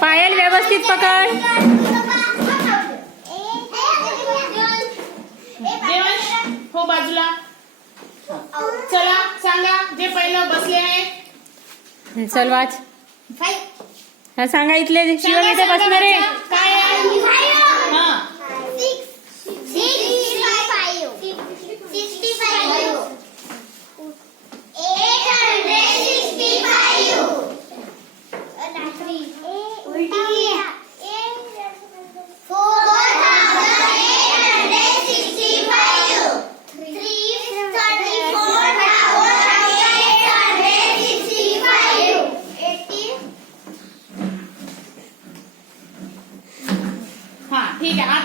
पायल व्यवस्थित पकड. हो बाजूला. चला सांगा जे पहिलं बसले आहे. चल वाच. हा सांगा इथले शिवम इथे बसणार आहे. काय आहे? हा ठीक आहे.